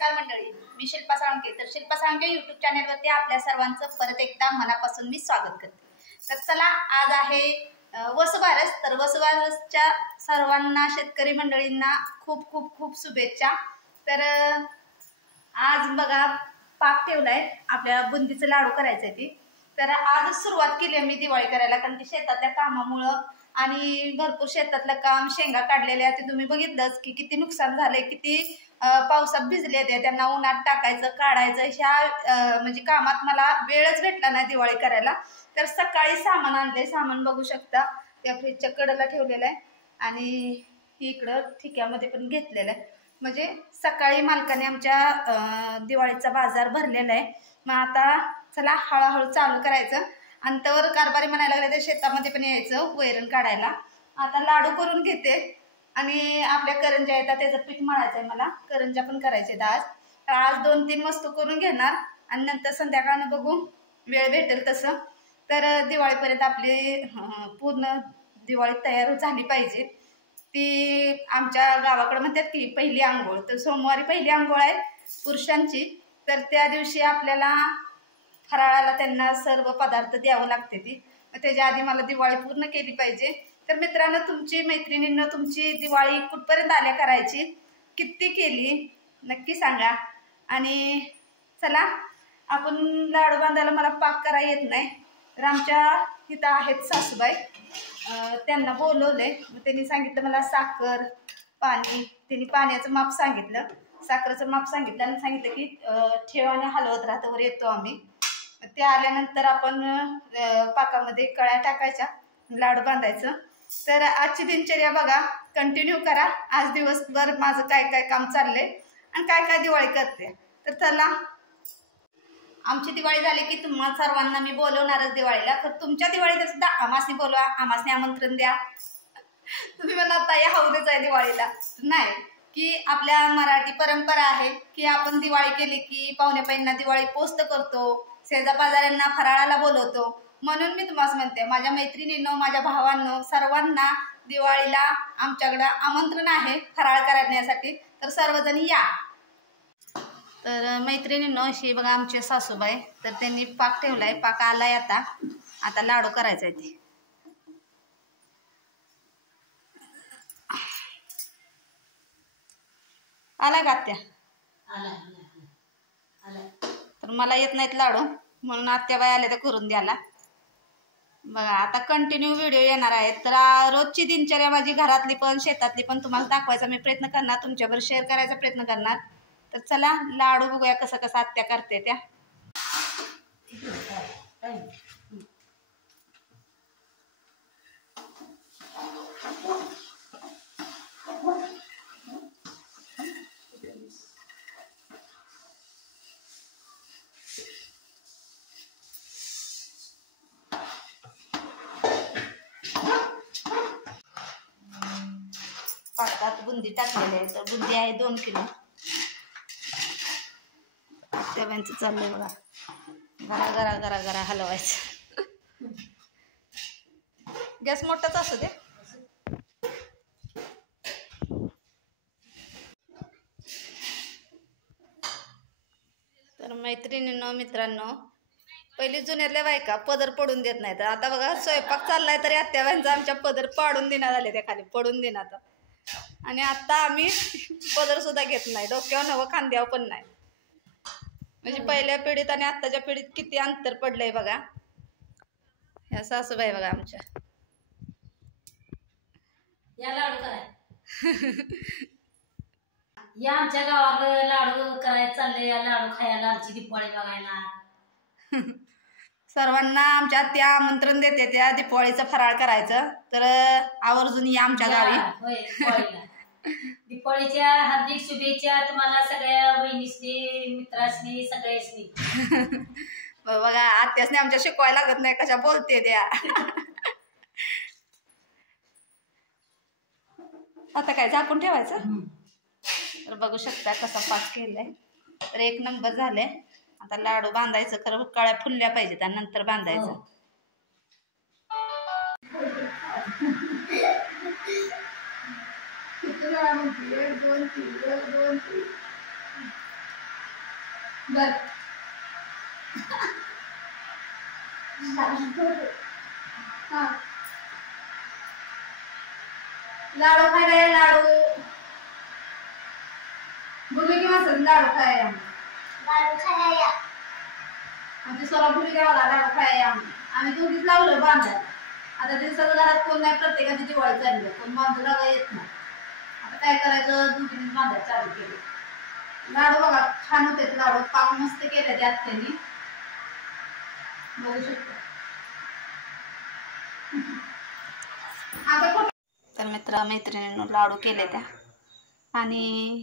नमस्कार मंडळी, मी शिल्पा साळुंखे. तर शिल्पा साळुंखे यूट्यूब चॅनलवरती आपल्या सर्वांचं परत एकदा मनापासून मी स्वागत करते. तर चला, आज आहे वसुबारस. तर वसुबारसच्या सर्वांना शेतकरी मंडळींना खूप खूप खूप शुभेच्छा. तर आज बघा पाक ठेवलाय, आपल्या बुंदीचं लाडू करायचंय ती. तर आजच सुरुवात केली आहे मी दिवाळी करायला, कारण की शेतातल्या कामामुळं आणि भरपूर शेतातलं काम, शेंगा काढलेल्या ते तुम्ही बघितलंच की किती नुकसान झालंय, किती पावसात भिजले ते, त्यांना उन्हात टाकायचं, काढायचं, ह्या म्हणजे कामात मला वेळच भेटला नाही दिवाळी करायला. तर सकाळी सामान आणले, सामान बघू शकता त्या फ्रीजच्या कडेला ठेवलेलं आहे आणि इकडं ठिक्यामध्ये पण घेतलेलं आहे. म्हणजे सकाळी मालकाने आमच्या दिवाळीचा बाजार भरलेला आहे. मग आता चला हळूहळू चालू करायचं. अंतवर कारभारी म्हणायला लागले तर शेतामध्ये पण यायचं वैरण काढायला. आता लाडू करून घेते आणि आपल्या करंज्या येतात, त्याचं पीठ मळायचं आहे मला. करंज्या पण करायचे आज. तर आज 2-3 वस्तू करून घेणार आणि नंतर संध्याकाळनं बघू, वेळ भेटेल तसं. तर दिवाळीपर्यंत आपली पूर्ण दिवाळी तयार झाली पाहिजे. ती आमच्या गावाकडे म्हणतात की पहिली आंघोळ. तर सोमवारी पहिली आंघोळ आहे पुरुषांची. तर त्या दिवशी आपल्याला फराळाला त्यांना सर्व पदार्थ द्यावं लागते ती. त्याच्या आधी मला दिवाळी पूर्ण केली पाहिजे. तर मित्रांनो, तुमची मैत्रिणींना तुमची दिवाळी कुठपर्यंत आल्या करायची, किती केली नक्की सांगा. आणि चला, आपण लाडू बांधायला मला पाक करा येत नाही. तर आमच्या इथं आहेत सासूबाई, त्यांना बोलवले. मग त्यांनी सांगितलं मला साखर, पाणी. त्यांनी पाण्याचं माप सांगितलं, साखरेचं माप सांगितलं आणि सांगितलं की ठेवाने हलवत राहतं, वर येतो आम्ही. ते आल्यानंतर आपण पाकामध्ये कळ्या टाकायच्या, लाडू बांधायचं. तर आजची दिनचर्या बघा, कंटिन्यू करा. आज दिवसभर माझं काय काय काम चाललंय आणि काय काय दिवाळी करते. तर चला, आमची दिवाळी झाली की तुम्हा सर्वांना मी बोलवणारच दिवाळीला. तर तुमच्या दिवाळीला सुद्धा आमासनी बोलवा, आमासनी आमंत्रण द्या. तुम्ही मला आता या हौदेच आहे दिवाळीला नाही, की आपल्या मराठी परंपरा आहे की आपण दिवाळी केली की पाहुण्यापाईंना दिवाळी पोस्ट करतो, शेजापाजाऱ्यांना फराळाला बोलवतो. म्हणून मी तुम्हाला म्हणते, माझ्या मैत्रिणींनो, माझ्या भावांनो, सर्वांना दिवाळीला आमच्याकडं आमंत्रण आहे फराळ करण्यासाठी. तर सर्वजण या. तर मैत्रिणींनो, अशी बघा आमचे सासूबाई. तर त्यांनी पाक ठेवलाय, पाक आलाय. आता लाडू करायचा आहे ते. आला का आत्या? तर मला येत नाहीत लाडू, म्हणून आत्याबाई आल्या तर करून द्याला. बघा, आता कंटिन्यू व्हिडिओ येणार आहेत. तर रोजची दिनचर्या माझी घरातली पण शेतातली पण तुम्हाला दाखवायचा मी प्रयत्न करणार, तुमच्याबरोबर शेअर करायचा प्रयत्न करणार. तर चला, लाडू बघूया कसं कसं आत्या करते त्या. पाकात बुंदी टाकलेली आहे. तर बुंदी आहे 2 किलो. तेव्हांचं चाललंय बघा, गरा गरा गरा गरा हलवायचं. गॅस मोठाच असू दे. तर मैत्रिणींनो, मित्रांनो, पहिली जुन्यातल्या बायका पदर पडून देत नाही. तर आता बघा स्वयंपाक चाललाय तरी आत्याबाईंचा आमच्या पदर पाडून देण्यात आले, त्या खाली पडून देण्यात. आणि आता आम्ही पदर सुद्धा घेत नाही, डोक्यावर नवं खांद्यावर पण नाही. म्हणजे पहिल्या पिढीत आणि आत्ताच्या पिढीत किती अंतर पडलंय बघा. ह्या सासूबाई बघा आमच्या. या लाडू कराय या आमच्या गावात लाडू करायला चालले. या लाडू खायला, आमची दिवाळी बघायला. सर्वांना आमच्या त्या आमंत्रण देते त्या दिवाळीचं फराळ करायचं. तर आवर्जून या आमच्या गावी. दिवाळीच्या हार्दिक शुभेच्छा तुम्हाला सगळ्या बहिणीसनी, मित्रासनी, सगळ्यासनी. बघा, आत्यासनी आमच्या शिकवायला लागत नाही, कशा बोलते त्या. आता काय झाकून ठेवायचं. तर बघू शकता कसा पाक केलाय. तर 1 नंबर झाले. आता लाडू बांधायचं, खरं कळ्या फुलल्या पाहिजेत आणि नंतर बांधायचं. बर लाडू खायला लाडू बोलू की माणसं लाडू खायला आमची सोलापुरी गावाला लाडू खायला आम्ही दोघीच लावलं बांधायला. आता दिवसाला घरात कोण नाही, प्रत्येकाची दिवाळी चालली आहे, कोण बांधू लागा येत नाही. आता काय करायचं, दोघींनी बांधायला चालू केले. लाडू बघा छान होते लाडू, पाक मस्त केले ते आत्यानी, बघू शकतो. तर मित्र मैत्रिणींनो लाडू केले त्या आणि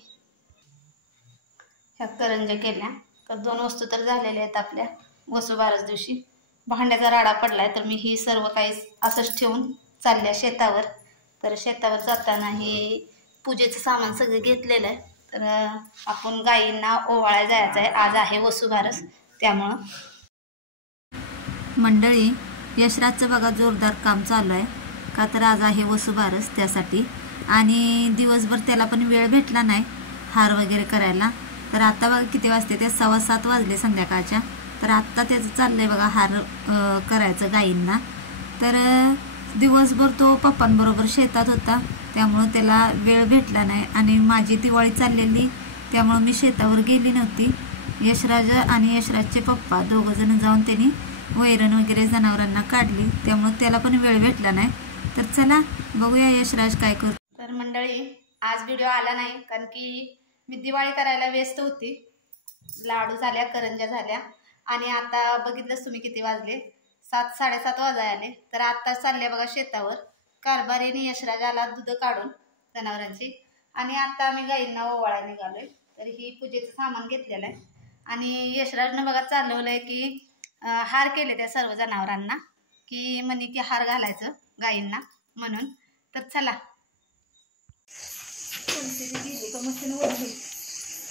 ह्या करंज्या केल्या. तर 2 वस्तू तर झालेल्या आहेत आपल्या वसुबारस दिवशी. भांड्याचा राडा पडलाय तर मी ही सर्व काही असंच ठेवून चालल्या शेतावर. तर शेतावर जाताना हे पूजेचं सामान सगळं घेतलेलं आहे. तर आपण गायींना ओवाळायला जायचं आहे, आज आहे वसुबारस त्यामुळं. मंडळी यशराजचं बघा जोरदार काम चालू आहे, का तर आज आहे वसुबारस त्यासाठी. आणि दिवसभर त्याला पण वेळ भेटला नाही हार वगैरे करायला. तर आता बघा किती वाजते, ते 7:15 वाजले संध्याकाळच्या. तर आत्ता त्याचं चाललंय बघा हार करायचं गायींना. तर दिवसभर तो पप्पांबरोबर शेतात होता त्यामुळं त्याला वेळ भेटला नाही. आणि माझी दिवाळी चाललेली त्यामुळं मी शेतावर गेली नव्हती. यशराज आणि यशराजचे पप्पा दोघंजण जाऊन त्यांनी वैरण वगैरे जनावरांना काढली, त्यामुळं त्याला पण वेळ भेटला नाही. तर चला बघूया यशराज काय करतो. तर मंडळी आज व्हिडिओ आला नाही कारण की मी दिवाळी करायला व्यस्त होती. लाडू झाल्या, करंज्या झाल्या आणि आता बघितलंच तुम्ही किती वाजले, 7-7:30 वाजाय आले. तर आता चालले बघा शेतावर. कारभारीने यशराजाला दूध काढून जनावरांची आणि आता आम्ही गाईंना ओवाळायला निघालोय. तर ही पूजेचं सामान घेतलेलं आहे आणि यशराजनं बघा चालवलंय की हार केले त्या सर्व जनावरांना, की म्हणे की हार घालायचं गाईंना म्हणून. तर चला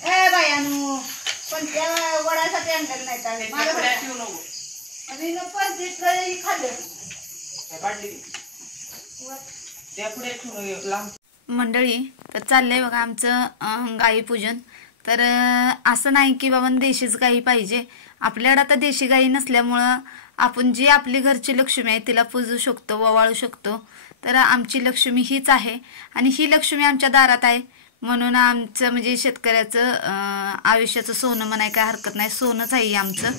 ए बायानू कोणत्या वडासाठी आणलेलं नाही मंडळी. तर चाललंय बघा आमचं गाई पूजन. तर असं नाही की बाबा देशीच गाई पाहिजे, आपल्याकडे आता देशी गाई नसल्यामुळं आपण जी आपली घरची लक्ष्मी आहे तिला पूजू शकतो, ओवाळू शकतो. तर आमची लक्ष्मी हीच आहे आणि ही लक्ष्मी आमच्या दारात आहे म्हणून आमचं म्हणजे शेतकऱ्याचं आयुष्याचं सोनं म्हणाय काय हरकत नाही, सोनंच आहे आमचं.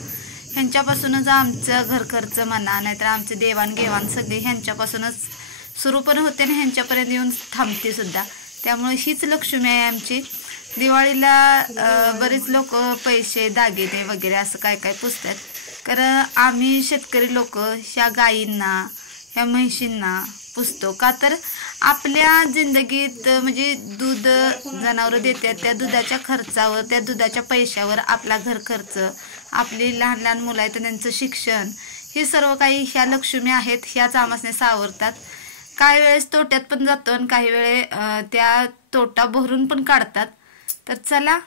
ह्यांच्यापासूनच आमचं घर खर्च म्हणा, नाहीतर आमचं देवाणघेवाण सगळे ह्यांच्यापासूनच सुरू पण होते आणि ह्यांच्यापर्यंत येऊन थांबते सुद्धा. त्यामुळे हीच लक्ष्मी आहे आमची. दिवाळीला बरेच लोक पैसे दागिने वगैरे असं काय काय पुजतात, कारण आम्ही शेतकरी लोक ह्या गायींना ह्या म्हशींना पुजतो. का तर आपल्या जिंदगीत म्हणजे दूध जनावरं देतात, त्या दुधाच्या खर्चावर, त्या दुधाच्या पैशावर आपला घर खर्च, आपली लहान लहान मुलं आहेत त्यांचं शिक्षण, हे सर्व काही ह्या लक्ष्मी आहेत, ह्याच आमासने सावरतात. काही वेळेस तोट्यात पण जातो आणि काही वेळे त्या तोटा भरून पण काढतात. तर चला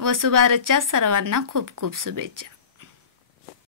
वसुबारसच्या सर्वांना खूप खूप शुभेच्छा.